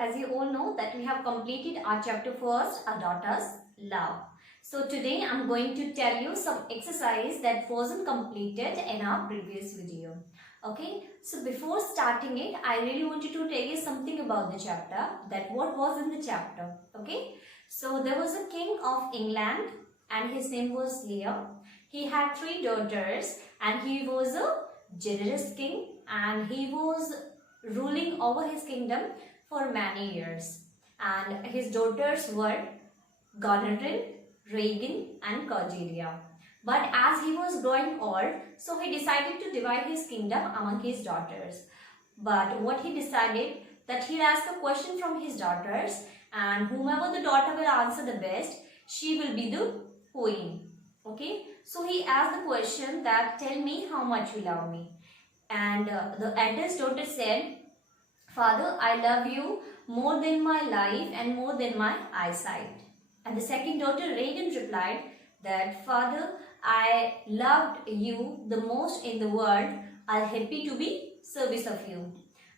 as you all know that we have completed our chapter first, A Daughter's Love. So today I'm going to tell you some exercise that wasn't completed in our previous video. Okay, so before starting it, I really wanted to tell you something about the chapter, that what was in the chapter. Okay, so there was a king of England and his name was Lear. He had 3 daughters and he was a generous king and he was ruling over his kingdom for many years. And his daughters were Goneril, Regan and Cordelia. But as he was growing old, so he decided to divide his kingdom among his daughters. But what he decided, that he'll ask a question from his daughters, and whomever the daughter will answer the best, she will be the queen. Okay, so he asked the question that, tell me how much you love me. And the eldest daughter said, Father, I love you more than my life and more than my eyesight. And the second daughter, Regan, replied that, Father, I loved you the most in the world. I'll happy to be service of you.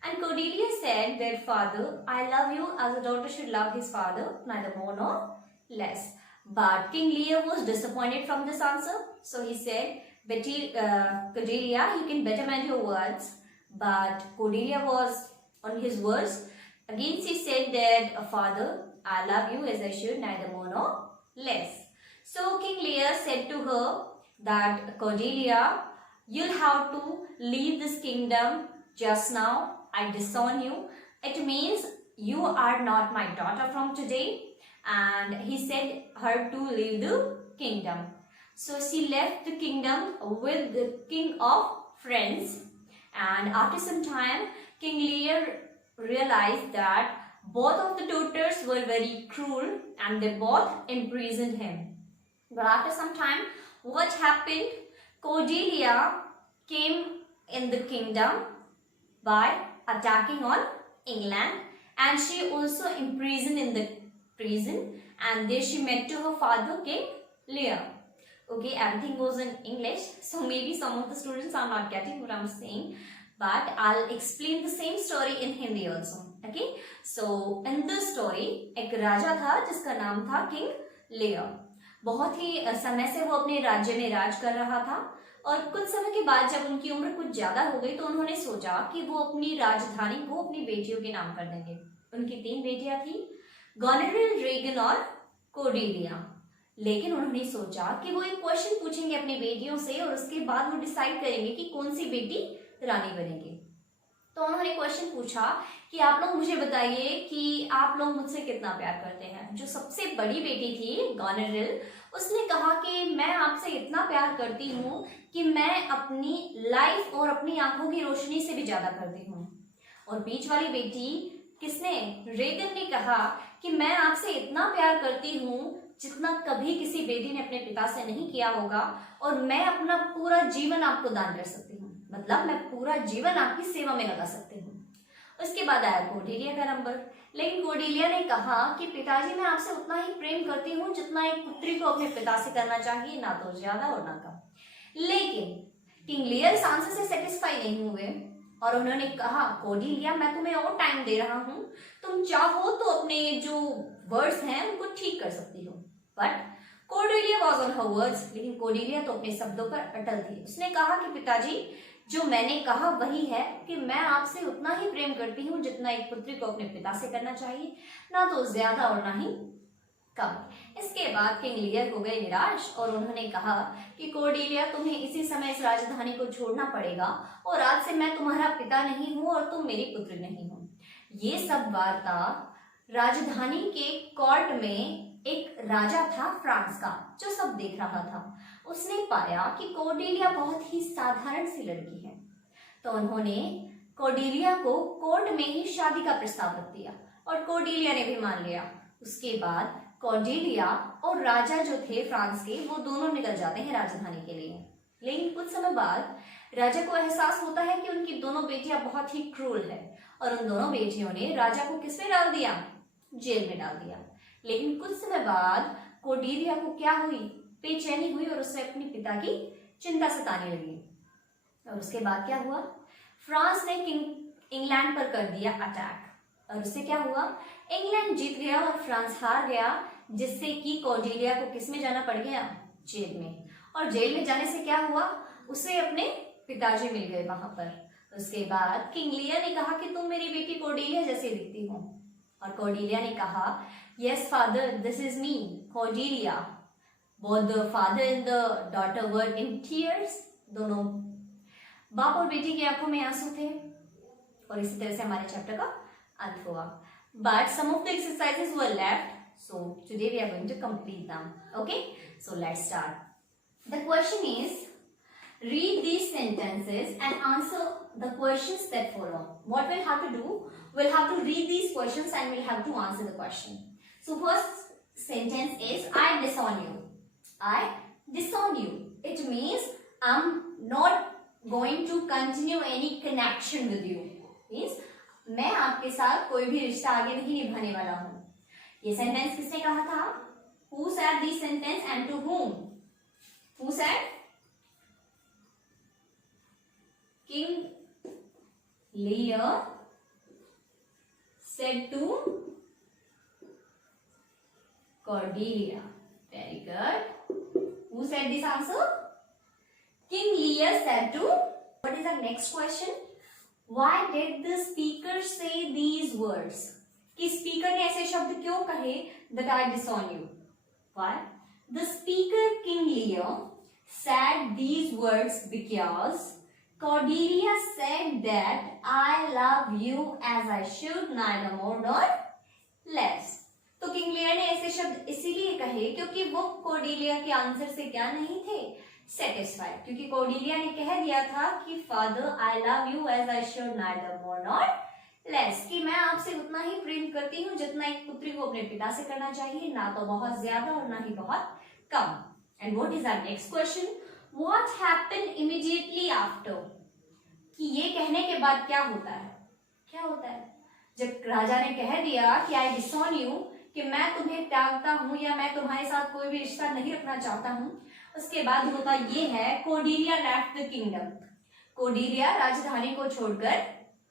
And Cordelia said that, Father, I love you as a daughter should love his father, neither more nor less. But King Lear was disappointed from this answer. So he said, Cordelia, you can better mind your words. But Cordelia was on his words. Again she said that, Father, I love you as I should, neither more nor less. So King Lear said to her that, Cordelia, you'll have to leave this kingdom just now. I disown you. It means you are not my daughter from today. And he said her to leave the kingdom. So she left the kingdom with the king of France. And after some time, King Lear realized that both of the daughters were very cruel and they both imprisoned him. But after some time, what happened? Cordelia came in the kingdom by attacking on England, and she also imprisoned in the prison, and there she met to her father, King Lear. Okay, everything was in English, so maybe some of the students are not getting what I'm saying, but I'll explain the same story in Hindi also. Okay, so in this story, एक राजा था जिसका नाम था King Lear. बहुत ही समय से वो अपने राज्य में राज कर रहा था, और कुछ समय के बाद जब उनकी उम्र कुछ ज्यादा हो गई तो उन्होंने सोचा कि वो अपनी राजधानी को अपनी बेटियों के नाम कर देंगे. उनकी 3 बेटियां थी, गोनेरिल, रेगन और कोर्डेलिया. लेकिन उन्होंने सोचा कि वो एक क्वेश्चन पूछेंगे अपनी बेटियों से और उसके बाद वो डिसाइड करेंगे कि कौन सी बेटी रानी बनेगी. तो उन्होंने क्वेश्चन पूछा कि आप लोग मुझे बताइए कि आप लोग मुझसे कितना प्यार करते हैं. जो सबसे बड़ी बेटी थी गोनेरिल, उसने कहा कि मैं आपसे इतना प्यार करती हूँ कि मैं अपनी लाइफ और अपनी आंखों की रोशनी से भी ज्यादा करती हूँ. और बीच वाली बेटी किसने, रेगन ने कहा कि मैं आपसे इतना प्यार करती हूँ जितना कभी किसी बेटी ने अपने पिता से नहीं किया होगा, और मैं अपना पूरा जीवन आपको दान कर सकती हूँ. मतलब मैं पूरा जीवन आपकी सेवा में लगा सकती हूँ. उसके बाद आया कोर्डेलिया का नंबर. लेकिन कोर्डेलिया ने कहा कि पिताजी, मैं आपसे उतना ही प्रेम करती हूँ जितना एक पुत्री को अपने पिता से करना चाहिए, ना तो ज्यादा और ना कम. लेकिन किंग लियर इस आंसर से सेटिस्फाई नहीं हुए और उन्होंने कहा, कोर्डेलिया, मैं तुम्हें और टाइम दे रहा हूँ, तुम चाहो तो अपने जो वर्ड्स हैं उनको ठीक कर सकती हो. But Cordelia was on her words. लेकिन कोर्डेलिया तो अपने शब्दों पर अटल थी. उसने कहा कि पिताजी, जो मैंने कहा वही है कि मैं आपसे उतना ही प्रेम करती हूँ जितना एक पुत्री को अपने पिता से करना चाहिए, ना तो ज्यादा और ना ही कम. इसके बाद किंग लियर हो गए निराश और उन्होंने कहा कि कोर्डेलिया, तुम्हें इसी समय इस राजधानी को छोड़ना पड़ेगा और आज से मैं तुम्हारा पिता नहीं हूँ और तुम मेरी पुत्री नहीं हो. ये सब वार्ता राजधानी के कोर्ट में एक राजा था फ्रांस का, जो सब देख रहा था. उसने पाया कि कोर्डेलिया बहुत ही साधारण सी लड़की है, तो उन्होंने कोर्डेलिया को कोर्ट में ही शादी का प्रस्ताव रख दिया और कोर्डेलिया ने भी मान लिया. उसके बाद कोर्डेलिया और राजा जो थे फ्रांस के, वो दोनों निकल जाते हैं राजधानी के लिए. लेकिन कुछ समय बाद राजा को एहसास होता है कि उनकी दोनों बेटियां बहुत ही क्रूर है, और उन दोनों बेटियों ने राजा को किस में डाल दिया, जेल में डाल दिया. लेकिन कुछ समय बाद कोर्डेलिया को क्या हुई, बेचैनी हुई और उसे अपने पिता की चिंता सताने लगी. और उसके बाद क्या हुआ, फ्रांस ने इंग्लैंड पर कर दिया अटैक. और उससे क्या हुआ, इंग्लैंड जीत गया और फ्रांस हार गया, जिससे कि कॉर्डेलिया को किस में जाना पड़ गया, जेल में। और जेल में जाने से क्या हुआ, उसे अपने पिताजी मिल गए वहां पर। उसके बाद किंग लियर ने कहा कि तुम मेरी बेटी कॉर्डेलिया जैसे दिखती हो, और कॉर्डेलिया ने कहा yes father, this is me Cordelia. Both the father and the daughter were in tears, दोनों बाप और बेटी की आंखों में आंसू थे। और इसी तरह से हमारे चैप्टर का अंत हुआ। But some of the exercises were left, so today we are going to complete them. Okay, so let's start. The question is, read these sentences and answer the questions that follow. What we'll have to do, we'll have to read these questions and we'll have to answer the question. So first sentence is, I disown you. I disown you. It means I'm not going to continue any connection with you. Means मैं आपके साथ कोई भी रिश्ता आगे नहीं निभाने वाला हूं। ये सेंटेंस किसने कहा था? Who said this sentence and to whom? Who said? King Lear said to Cordelia. Very good. Who said this answer? King Lear said to. What is the next question? Why did the speaker say these words? कि speaker ने ऐसे शब्द क्यों कहे that I disown you? Why? The speaker King Lear said these words because Cordelia said that I love you as I should neither more nor less. तो King Lear ने ऐसे शब्द इसीलिए कहे क्योंकि वो कॉर्डेलिया के आंसर से क्या नहीं थे, सेटिस्फाइड। क्योंकि कॉर्डेलिया ने कह दिया था कि father I love you as I should neither more nor less, कि मैं आपसे उतना ही प्रेम करती हूँ जितना एक पुत्री को अपने पिता से करना चाहिए, ना तो बहुत ज्यादा और ना ही बहुत कम। And what is our next question? What happened immediately after? कि ये कहने के बाद क्या होता है? क्या होता है जब राजा ने कह दिया कि आई डिसऑन यू, कि मैं तुम्हें त्यागता हूं या मैं तुम्हारे साथ कोई भी रिश्ता नहीं रखना चाहता हूं, उसके बाद होता ये है Cordelia left the kingdom. Cordelia राजधानी को छोड़कर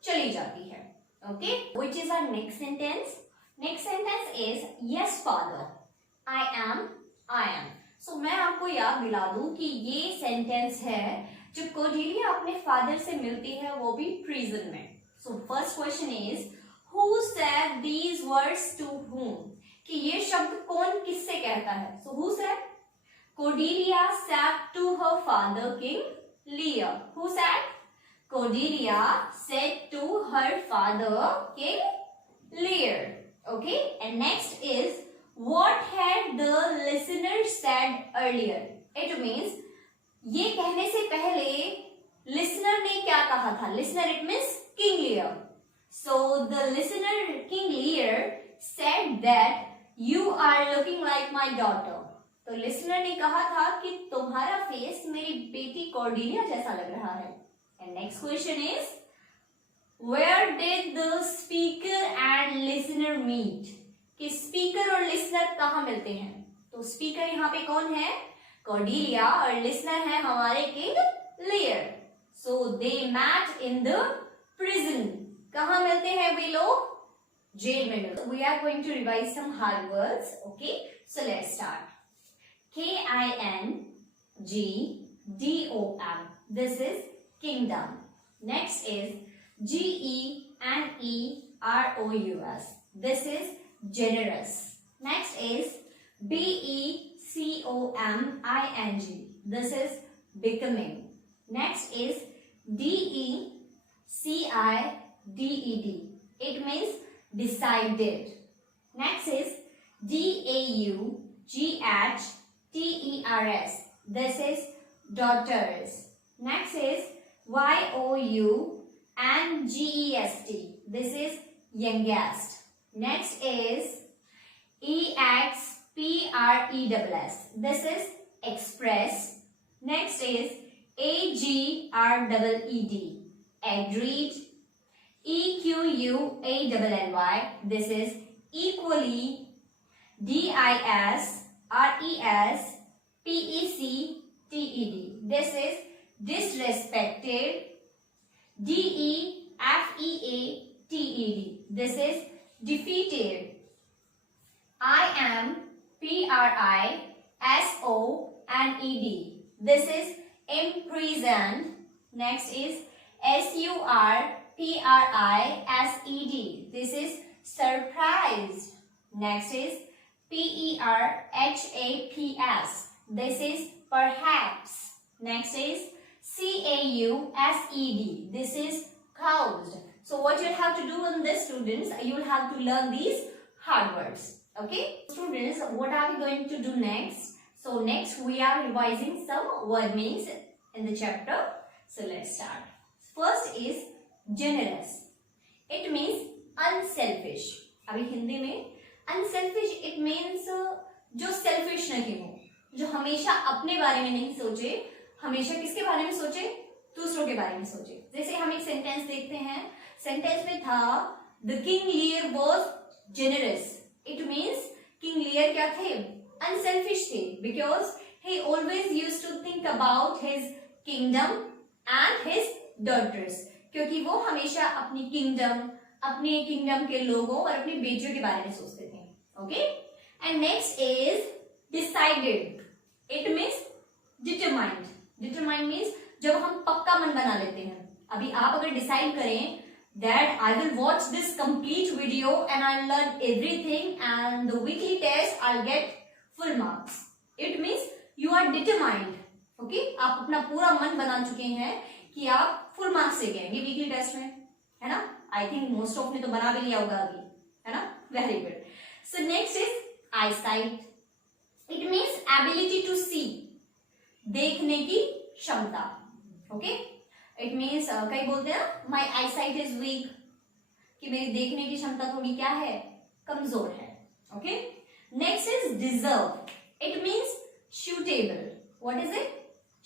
चली जाती है। Okay, which is our next sentence? Next sentence is yes father I am. So मैं आपको याद दिला दूं कि ये सेंटेंस है जब कॉर्डेलिया अपने फादर से मिलती है, वो भी प्रिजन में। So first question is who said these words to whom? कि ये शब्द कौन किससे कहता है? So who said? Cordelia said to her father King Lear. Who said? Cordelia said to her father King Lear. Okay, and next is what had the listener said earlier? It means ये कहने से पहले listener ने क्या कहा था? Listener it means King Lear. So the listener King Lear said that you are looking like my daughter. तो लिसनर ने कहा था कि तुम्हारा फेस मेरी बेटी कॉर्डेलिया जैसा लग रहा है। And next question is where did the speaker and listener meet? कि स्पीकर और लिसनर कहाँ मिलते हैं? तो स्पीकर यहाँ पे कौन है? कॉर्डेलिया, और लिसनर है हमारे King Lear. So they met in the prison. कहाँ मिलते हैं वे लोग? जेल में मिलते। We are going to revise some hard words. Okay, so let's start. K-I-N-G-D-O-M. This is kingdom. Next is G-E-N-E-R-O-U-S. This is generous. Next is B-E-C-O-M-I-N-G. This is becoming. Next is D-E-C-I-D-E-D. It means decided. Next is D-A-U-G-H-T-E-R-S. This is daughters. Next is Y-O-U-N-G-E-S-T. This is youngest. Next is E-X-P-R-E-S-S. This is express. Next is A-G-R-E-E-D. Agreed. E-Q-U-A-N-N-Y. This is equally. D-I-S-R-E-S-P-E-C-T-E-D. This is disrespected. D-E-F-E-A-T-E-D. This is defeated. IMPRISONED. This is imprisoned. Next is SURPRISED. This is surprised. Next is PERHAPS. This is perhaps. Next is CAUSED. This is caused. So what you'll have to do in this, students, you'll have to learn these hard words. Okay, students, what are we going to do next? So next we are revising some word meanings in the chapter. So let's start. First is generous. It means unselfish. अभी हिंदी में unselfish it means जो selfish नहीं हो, जो हमेशा अपने बारे में नहीं सोचे, हमेशा किसके बारे में सोचे? दूसरों के बारे में सोचे. जैसे हम एक सेंटेंस देखते हैं, सेंटेंस में था The King Lear was generous. It means King Lear क्या थे? Unselfish थे, because he always used to think about his kingdom and his daughters. क्योंकि वो हमेशा अपनी किंगडम के लोगों और अपनी बेटियों के बारे में सोचते थे. Okay? And next is decided. It means determined. Determined means जब हम पक्का मन बना लेते हैं. अभी आप अगर डिसाइड करें that I will watch this complete video and I'll learn everything and the weekly test I'll get full marks. It means you are determined. Okay? आप अपना पूरा मन बना चुके हैं कि आप फुल मार्क्स से गएंगे वीकली टेस्ट में, है ना? आई थिंक मोस्ट ऑफ ने तो बना भी लिया होगा अभी, है ना? Very good. So next is eyesight. It means ability to see, देखने की क्षमता. ओके, इट मीन्स कई बोलते हैं माई आईसाइट इज वीक, कि मेरी देखने की क्षमता थोड़ी क्या है? कमजोर है. Okay, next is deserve. It means suitable. What is it?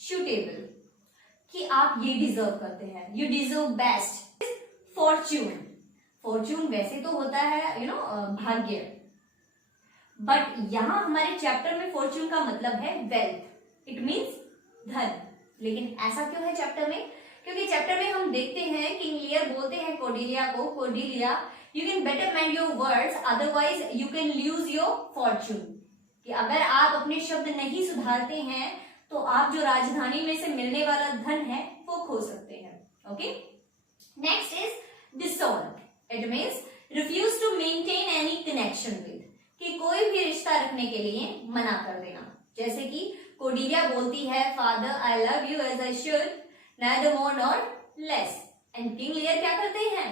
suitable, कि आप ये डिजर्व करते हैं, you deserve best. Fortune. Fortune वैसे तो होता है भाग्य, बट यहां हमारे चैप्टर में फॉर्च्यून का मतलब है वेल्थ. इट मीन्स धन. लेकिन ऐसा क्यों है चैप्टर में? क्योंकि चैप्टर में हम देखते हैं किंग लियर बोलते हैं कोर्डेलिया को, Cordelia you can better mend your words, otherwise you can lose your Fortune. कि अगर आप अपने शब्द नहीं सुधारते हैं तो आप जो राजधानी में से मिलने वाला धन है वो खो सकते हैं. Okay, next is disown. It means refuse to maintain any connection with, कि कोई भी रिश्ता रखने के लिए मना कर देना. जैसे कि कोर्डेलिया बोलती है father I love you as I should, neither more nor less. and King Lear क्या करते हैं?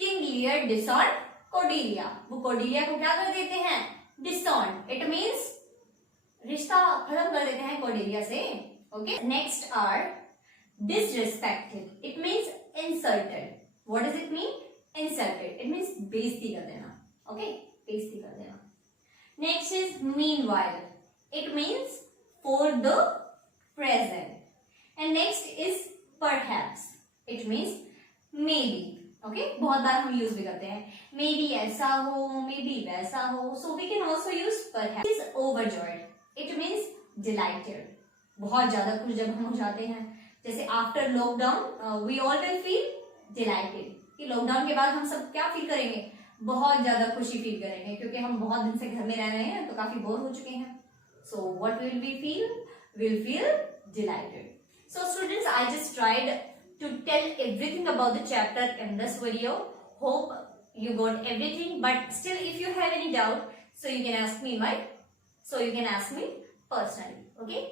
King Lear disown Cordelia. वो Cordelia को क्या कर देते हैं? disown. It means रिश्ता खत्म कर देते हैं Cordelia से. Okay. Next are disrespected. It means insulted. What does it mean? Insulted. It means बेइज्जती कर देना. Okay. बेइज्जती कर देना. Next is meanwhile. It means for the present. And next is perhaps. It means maybe. Okay? बहुत बार हम यूज भी करते हैं. Maybe ऐसा हो, maybe वैसा हो. So we can also use perhaps. Is overjoyed. It means delighted. बहुत ज्यादा खुश जब हम हो जाते हैं. जैसे after lockdown, we all will feel delighted. कि लॉकडाउन के बाद हम सब क्या फील करेंगे? बहुत ज्यादा खुशी फील करेंगे, क्योंकि हम बहुत दिन से घर में रह रहे हैं तो काफी बोर हो चुके हैं. So what will we feel? We'll feel delighted. So students, I just tried to tell everything about the chapter in this video. Hope you got everything, but still if you have any doubt, so you can ask me personally. Okay?